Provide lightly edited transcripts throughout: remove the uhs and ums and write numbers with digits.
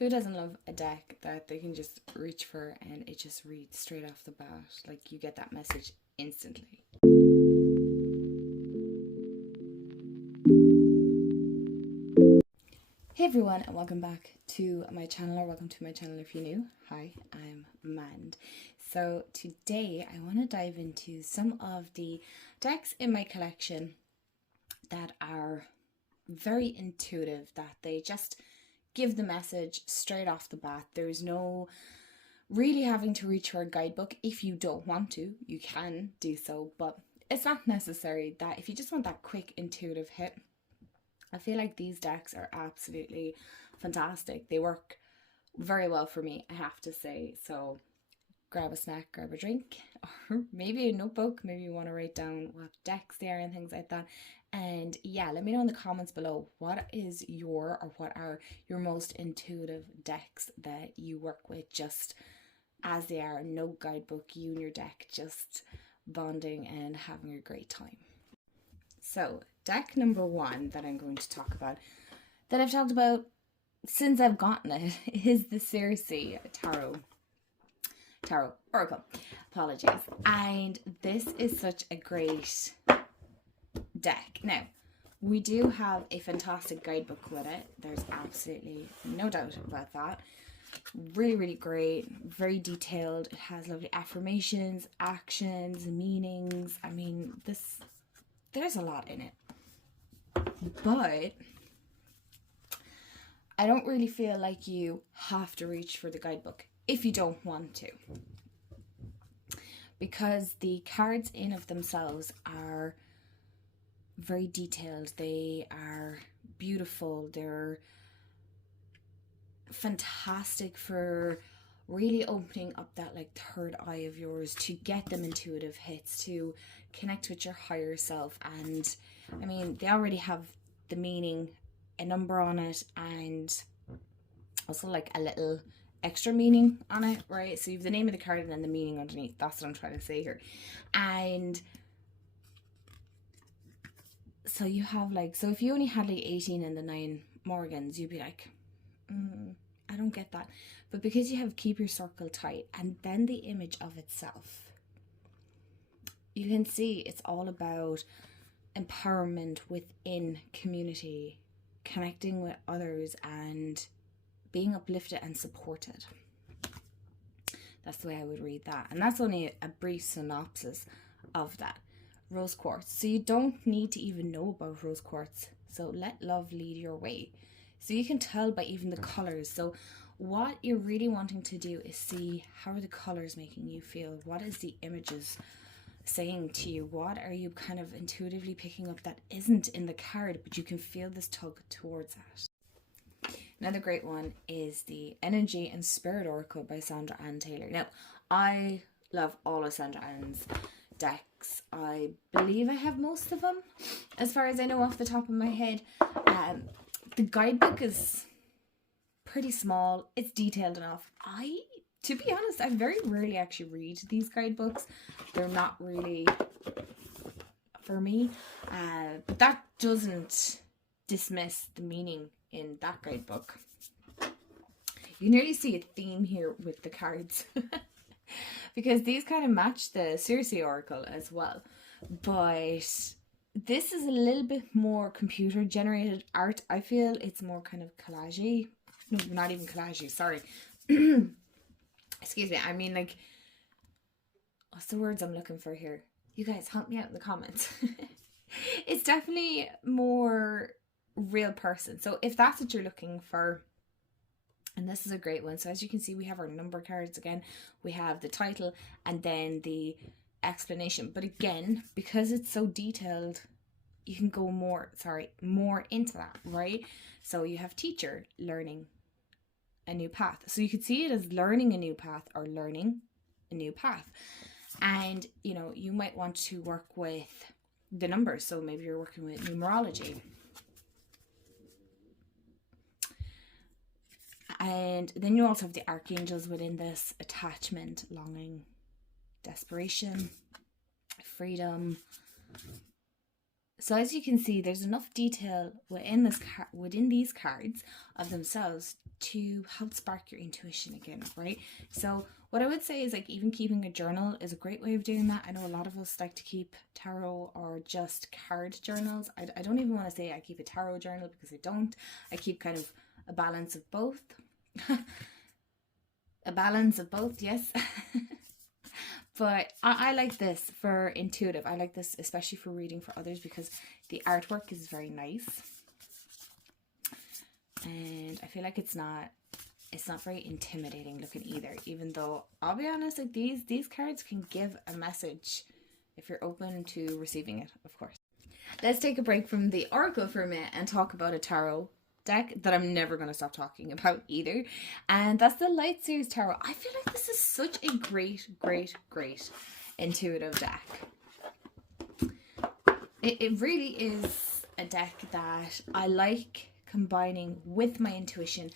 Who doesn't love a deck that they can just reach for and it just reads straight off the bat? Like, you get that message instantly. Hey everyone, and welcome back to my channel, or welcome to my channel if you're new. Hi, I'm Mand. So today I want to dive into some of the decks in my collection that are very intuitive, that they just give the message straight off the bat. There's no really having to reach for a guidebook. If you don't want to, you can do so, but it's not necessary. That if you just want that quick intuitive hit, I feel like these decks are absolutely fantastic. They work very well for me, I have to say. So grab a snack, grab a drink, or maybe a notebook. Maybe you want to write down what decks they are and things like that. And yeah, let me know in the comments below, what are your most intuitive decks that you work with just as they are? No guidebook, you and your deck just bonding and having a great time. So deck number one that I'm going to talk about, that I've talked about since I've gotten it, is the Circe Tarot Oracle. Apologies. And this is such a great deck. Now, we do have a fantastic guidebook with it. There's absolutely no doubt about that. Really, really great. Very detailed. It has lovely affirmations, actions, meanings. I mean, there's a lot in it. But I don't really feel like you have to reach for the guidebook if you don't want to, because the cards in of themselves are very detailed. They are beautiful. They're fantastic for really opening up that like third eye of yours to get them intuitive hits, to connect with your higher self. And I mean, they already have the meaning, a number on it, and also like a little extra meaning on it, right? So you have the name of the card and then the meaning underneath. That's what I'm trying to say here. And so you have like, so if you only had like 18 and the 9 Morgans, you'd be like, I don't get that. But because you have keep your circle tight and then the image of itself, you can see it's all about empowerment within community, connecting with others and being uplifted and supported. That's the way I would read that. And that's only a brief synopsis of that. Rose quartz. So you don't need to even know about rose quartz. So let love lead your way. So you can tell by even the colors. So what you're really wanting to do is see, how are the colors making you feel? What is the images saying to you? What are you kind of intuitively picking up that isn't in the card, but you can feel this tug towards it? Another great one is the Energy and Spirit Oracle by Sandra Ann Taylor. Now, I love all of Sandra Ann's decks. I believe I have most of them, as far as I know off the top of my head. The guidebook is pretty small. It's detailed enough. To be honest, I very rarely actually read these guidebooks. They're not really for me. But that doesn't dismiss the meaning in that guidebook. You can really see a theme here with the cards. Because these kind of match the Circe Oracle as well. But this is a little bit more computer generated art. I feel it's more kind of collage-y. No, not even collage-y, sorry. Excuse me, I mean like, what's the words I'm looking for here? You guys help me out in the comments. It's definitely more real person. So if that's what you're looking for, and this is a great one. So as you can see, we have our number cards again. We have the title and then the explanation. But again, because it's so detailed, you can go more into that, right? So you have teacher, learning a new path. So you could see it as learning a new path or learning a new path. And, you know, you might want to work with the numbers. So maybe you're working with numerology. And then you also have the archangels within this: attachment, longing, desperation, freedom, So as you can see, there's enough detail within these cards of themselves to help spark your intuition again, right? So what I would say is, like, even keeping a journal is a great way of doing that. I know a lot of us like to keep tarot or just card journals. I don't even want to say I keep a tarot journal, because I don't. I keep kind of a balance of both. A balance of both, yes. But I like this for intuitive. I like this especially for reading for others, because the artwork is very nice. And I feel like it's not very intimidating looking either, even though I'll be honest, like these cards can give a message if you're open to receiving it, of course. Let's take a break from the oracle for a minute and talk about a tarot deck that I'm never going to stop talking about either, and that's the Light Series Tarot. I feel like this is such a great intuitive deck. It really is a deck that I like combining with my intuition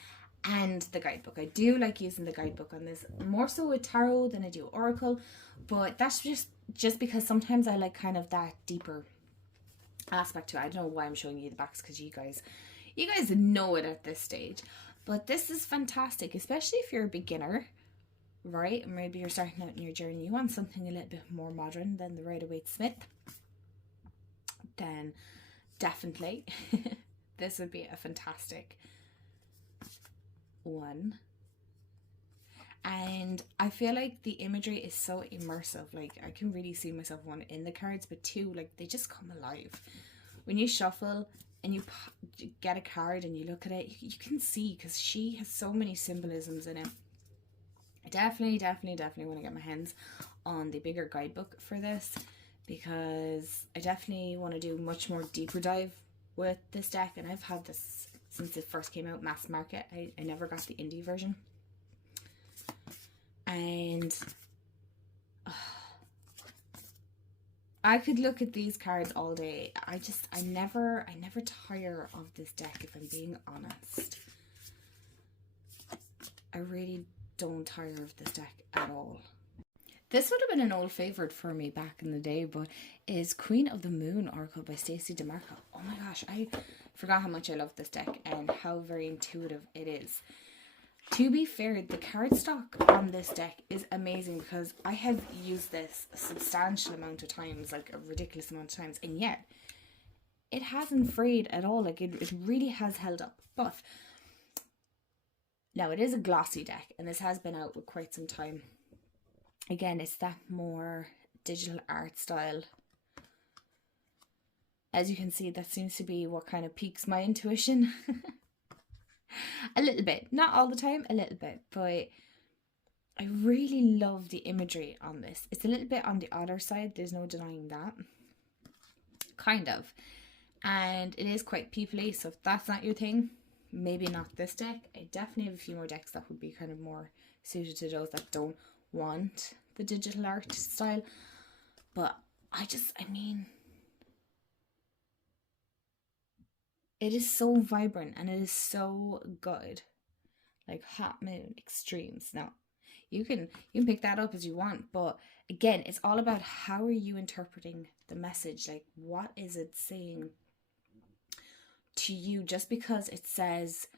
and the guidebook. I do like using the guidebook on this, more so with tarot than I do oracle, but that's just because sometimes I like kind of that deeper aspect to it. I don't know why I'm showing you the backs, because you guys know it at this stage. But this is fantastic, especially if you're a beginner, right? Maybe you're starting out in your journey. You want something a little bit more modern than the Rider-Waite-Smith. Then definitely this would be a fantastic one. And I feel like the imagery is so immersive. Like, I can really see myself, one, in the cards, but two, like, they just come alive. When you shuffle and you get a card and you look at it, you can see, because she has so many symbolisms in it. I definitely want to get my hands on the bigger guidebook for this, because I definitely want to do much more deeper dive with this deck. And I've had this since it first came out mass market. I never got the indie version. And I could look at these cards all day. I never tire of this deck, if I'm being honest. I really don't tire of this deck at all. This would have been an old favourite for me back in the day, but is Queen of the Moon Oracle by Stacey DeMarco. Oh my gosh, I forgot how much I love this deck and how very intuitive it is. To be fair, the cardstock on this deck is amazing, because I have used this a substantial amount of times, like a ridiculous amount of times, and yet it hasn't frayed at all. Like, it really has held up. But now, it is a glossy deck, and this has been out with quite some time. Again, it's that more digital art style. As you can see, that seems to be what kind of piques my intuition. A little bit, not all the time, a little bit, but I really love the imagery on this. It's a little bit on the odder side, there's no denying that, kind of, and it is quite peoply. So if that's not your thing, maybe not this deck. I definitely have a few more decks that would be kind of more suited to those that don't want the digital art style. But I mean, it is so vibrant and it is so good. Like Hot Moon Extremes. Now, you can pick that up as you want, but again, it's all about how are you interpreting the message. Like, what is it saying to you? Just because it says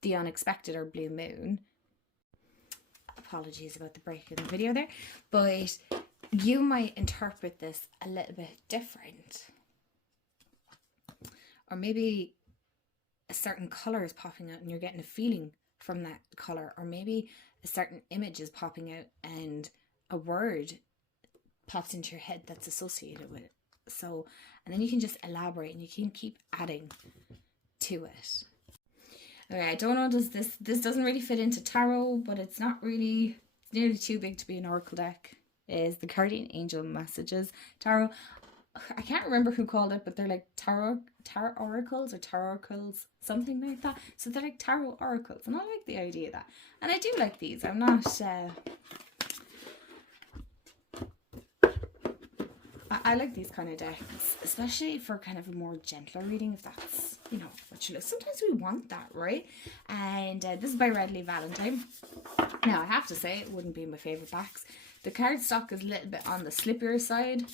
the unexpected or blue moon, apologies about the break in the video there, but you might interpret this a little bit different. Or maybe a certain color is popping out and you're getting a feeling from that color. Or maybe a certain image is popping out and a word pops into your head that's associated with it. So, and then you can just elaborate and you can keep adding to it. Okay, I don't know, this doesn't really fit into tarot, but it's not really, it's nearly too big to be an oracle deck. Is the Guardian Angel Messages Tarot. I can't remember who called it, but they're like tarot oracles or tarocles, something like that. So they're like tarot oracles, and I like the idea of that. And I do like these. I'm not I like these kind of decks, especially for kind of a more gentler reading, if that's, you know, what you look. Sometimes we want that, right? And this is by Redley Valentine. Now, I have to say, it wouldn't be my favourite backs. The cardstock is a little bit on the slippier side.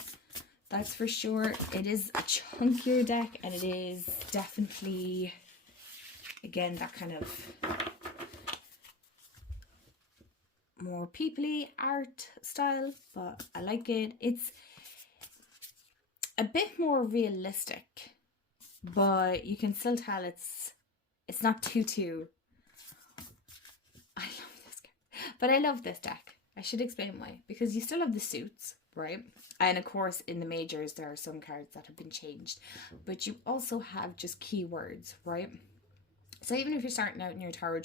That's for sure. It is a chunkier deck, and it is definitely, again, that kind of more peoply art style, but I like it. It's a bit more realistic, but you can still tell it's not too. I love this card, but I love this deck. I should explain why. Because you still have the suits, right? And of course, in the majors, there are some cards that have been changed, but you also have just keywords, right? So even if you're starting out in your tarot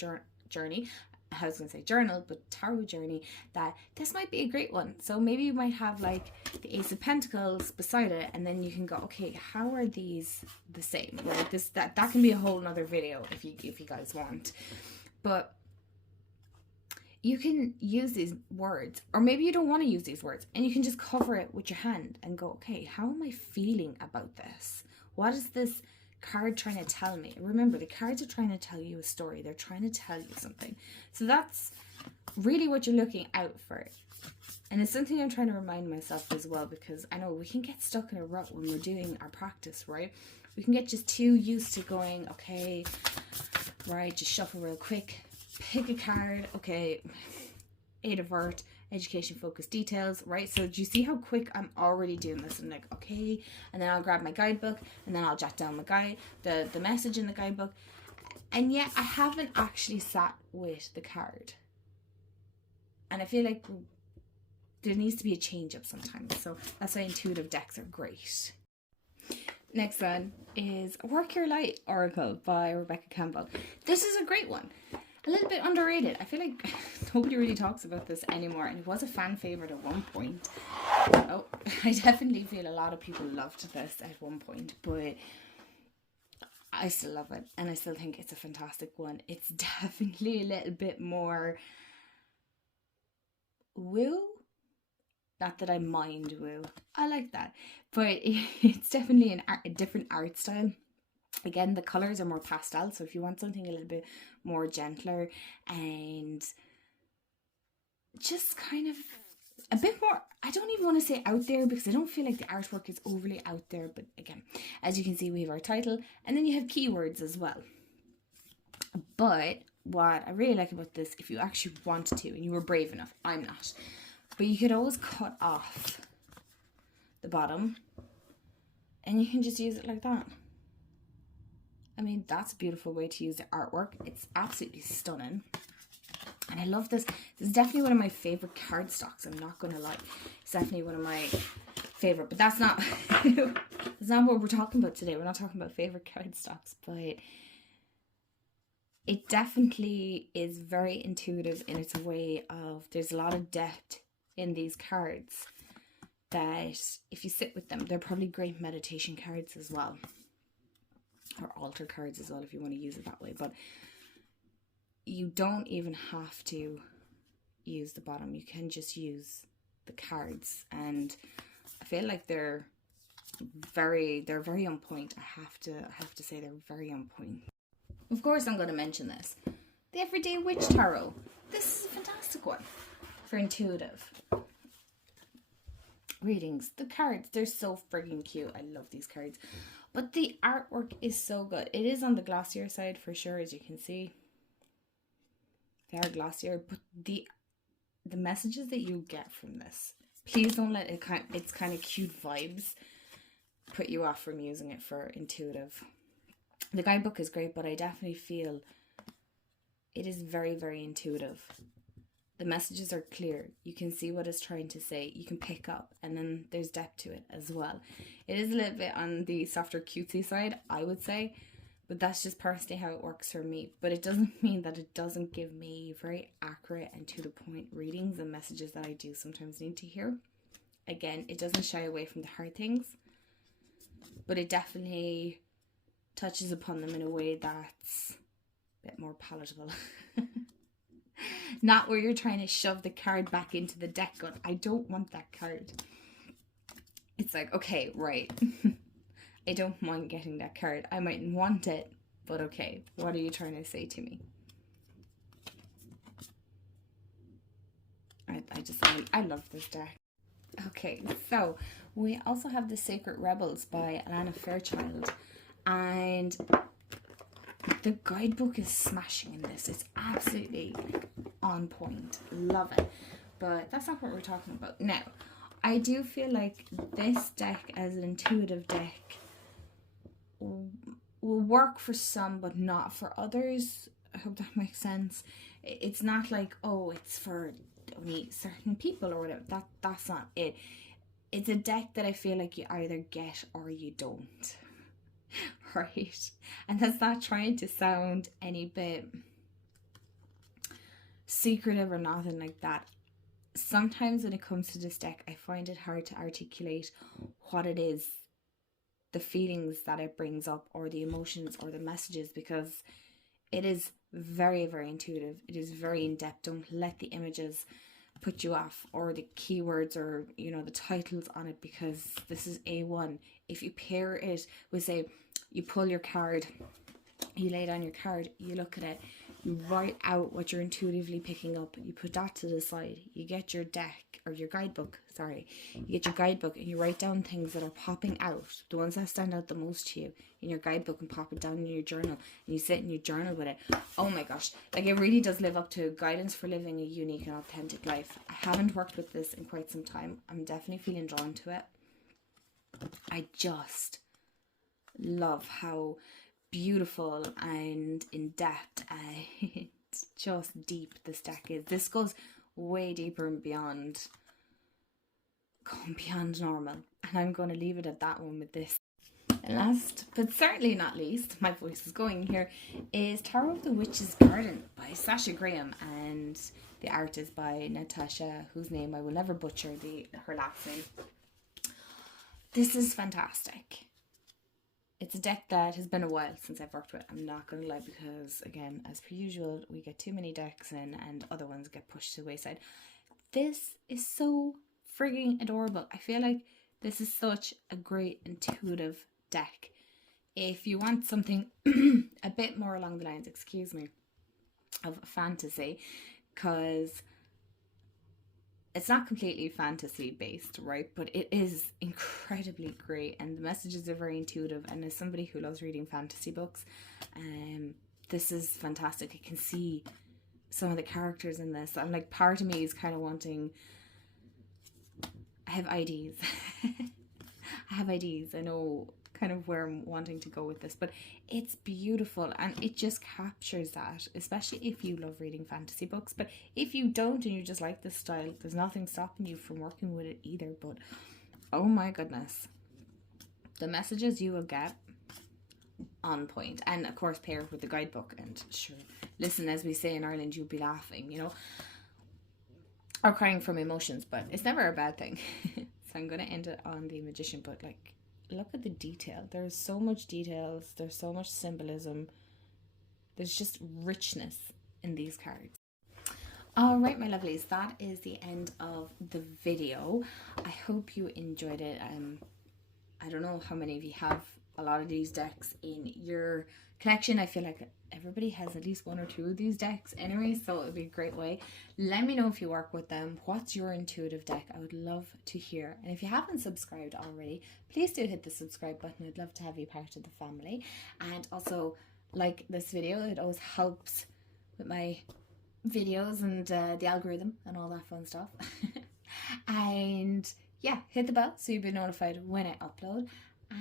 journey, I was going to say journal, but tarot journey, that this might be a great one. So maybe you might have like the Ace of Pentacles beside it, and then you can go, okay, how are these the same? Right? That can be a whole nother video if you guys want. But you can use these words, or maybe you don't want to use these words, and you can just cover it with your hand and go, okay, how am I feeling about this? What is this card trying to tell me? Remember, the cards are trying to tell you a story. They're trying to tell you something. So that's really what you're looking out for. And it's something I'm trying to remind myself as well, because I know we can get stuck in a rut when we're doing our practice, right? We can get just too used to going, okay, right, just shuffle real quick, pick a card, okay, Eight of Hearts, education, focus, details, right? So do you see how quick I'm already doing this? I'm like, okay, and then I'll grab my guidebook, and then I'll jot down the message in the guidebook, and yet I haven't actually sat with the card. And I feel like there needs to be a change up sometimes. So that's why intuitive decks are great. Next one is Work Your Light Oracle by Rebecca Campbell. This is a great one. A little bit underrated. I feel like nobody really talks about this anymore, and it was a fan favorite at one point. Oh, I definitely feel a lot of people loved this at one point, but I still love it, and I still think it's a fantastic one. It's definitely a little bit more woo. Not that I mind woo. I like that, but it's definitely a different art style. Again, the colors are more pastel, so if you want something a little bit more gentler and just kind of a bit more, I don't even want to say out there, because I don't feel like the artwork is overly out there, but again, as you can see, we have our title, and then you have keywords as well. But what I really like about this, if you actually wanted to, and you were brave enough, I'm not, but you could always cut off the bottom, and you can just use it like that. I mean, that's a beautiful way to use the artwork. It's absolutely stunning. And I love this. This is definitely one of my favorite cardstocks. I'm not going to lie. It's definitely one of my favorite. But that's not, that's not what we're talking about today. We're not talking about favorite cardstocks. But it definitely is very intuitive in its way of, there's a lot of depth in these cards that if you sit with them, they're probably great meditation cards as well. Or altar cards as well, if you want to use it that way. But you don't even have to use the bottom. You can just use the cards, and I feel like they're very on point. I have to say they're very on point. Of course, I'm going to mention this. The Everyday Witch Tarot. This is a fantastic one for intuitive readings. The cards, they're so friggin' cute. I love these cards. But the artwork is so good. It is on the glossier side for sure, as you can see. They are glossier, but the messages that you get from this, please don't let it's kind of cute vibes put you off from using it for intuitive. The guidebook is great, but I definitely feel it is very, very intuitive. The messages are clear. You can see what it's trying to say. You can pick up, and then there's depth to it as well. It is a little bit on the softer cutesy side, I would say, but that's just personally how it works for me. But it doesn't mean that it doesn't give me very accurate and to the point readings and messages that I do sometimes need to hear. Again, it doesn't shy away from the hard things, but it definitely touches upon them in a way that's a bit more palatable. Not where you're trying to shove the card back into the deck going, I don't want that card. It's like, okay, right. I don't mind getting that card. I might want it, but okay, what are you trying to say to me? I love this deck. Okay, so we also have The Sacred Rebels by Alana Fairchild, and the guidebook is smashing in this. It's absolutely on point. Love it. But that's not what we're talking about. Now, I do feel like this deck as an intuitive deck will work for some but not for others. I hope that makes sense. It's not like, oh, it's for only certain people or whatever. That's not it. It's a deck that I feel like you either get or you don't. Right? And that's not trying to sound any bit secretive or nothing like that. Sometimes when it comes to this deck, I find it hard to articulate what it is, the feelings that it brings up, or the emotions or the messages, because it is very, very intuitive. It is very in-depth. Don't let the images put you off, or the keywords, or the titles on it, because this is A1. If you pair it with, say, you pull your card, you lay down your card, you look at it, you write out what you're intuitively picking up, you put that to the side, you get your deck, or your guidebook, you get your guidebook, and you write down things that are popping out, the ones that stand out the most to you in your guidebook, and pop it down in your journal, and you sit in your journal with it. Oh my gosh, like, it really does live up to guidance for living a unique and authentic life. I haven't worked with this in quite some time. I'm definitely feeling drawn to it. I just love how beautiful and in depth and just deep this deck is. This goes way deeper and beyond normal, and I'm going to leave it at that one with this. And last but certainly not least, my voice is going here, is Tarot of the Witch's Garden by Sasha Graham, and the art is by Natasha, whose name I will never butcher, her last name. This is fantastic. It's a deck that has been a while since I've worked with. I'm not going to lie, because, again, as per usual, we get too many decks in and other ones get pushed to the wayside. This is so frigging adorable. I feel like this is such a great intuitive deck. If you want something a bit more along the lines, of fantasy, because it's not completely fantasy based, right? But it is incredibly great, and the messages are very intuitive. And as somebody who loves reading fantasy books, this is fantastic. I can see some of the characters in this. I'm like, part of me is kind of wanting. I have ideas. I know kind of where I'm wanting to go with this, but it's beautiful, and it just captures that, especially if you love reading fantasy books. But if you don't and you just like this style, there's nothing stopping you from working with it either. But oh my goodness, the messages you will get, on point. And of course, pair it with the guidebook, and sure, listen, as we say in Ireland, you'll be laughing, or crying from emotions, but it's never a bad thing. So I'm going to end it on the Magician, but like, look at the detail. There's so much details. There's so much symbolism. There's just richness in these cards. All right, my lovelies, that is the end of the video. I hope you enjoyed it. I don't know how many of you have a lot of these decks in your collection. I feel like everybody has at least one or two of these decks anyway, so it would be a great way. Let me know if you work with them. What's your intuitive deck? I would love to hear. And if you haven't subscribed already, please do hit the subscribe button. I'd love to have you part of the family. And also, like this video, it always helps with my videos and the algorithm and all that fun stuff. And yeah, hit the bell so you'll be notified when I upload.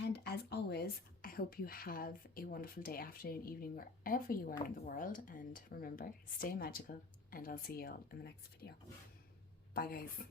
And as always, I hope you have a wonderful day, afternoon, evening, wherever you are in the world. And remember, stay magical, and I'll see you all in the next video. Bye, guys.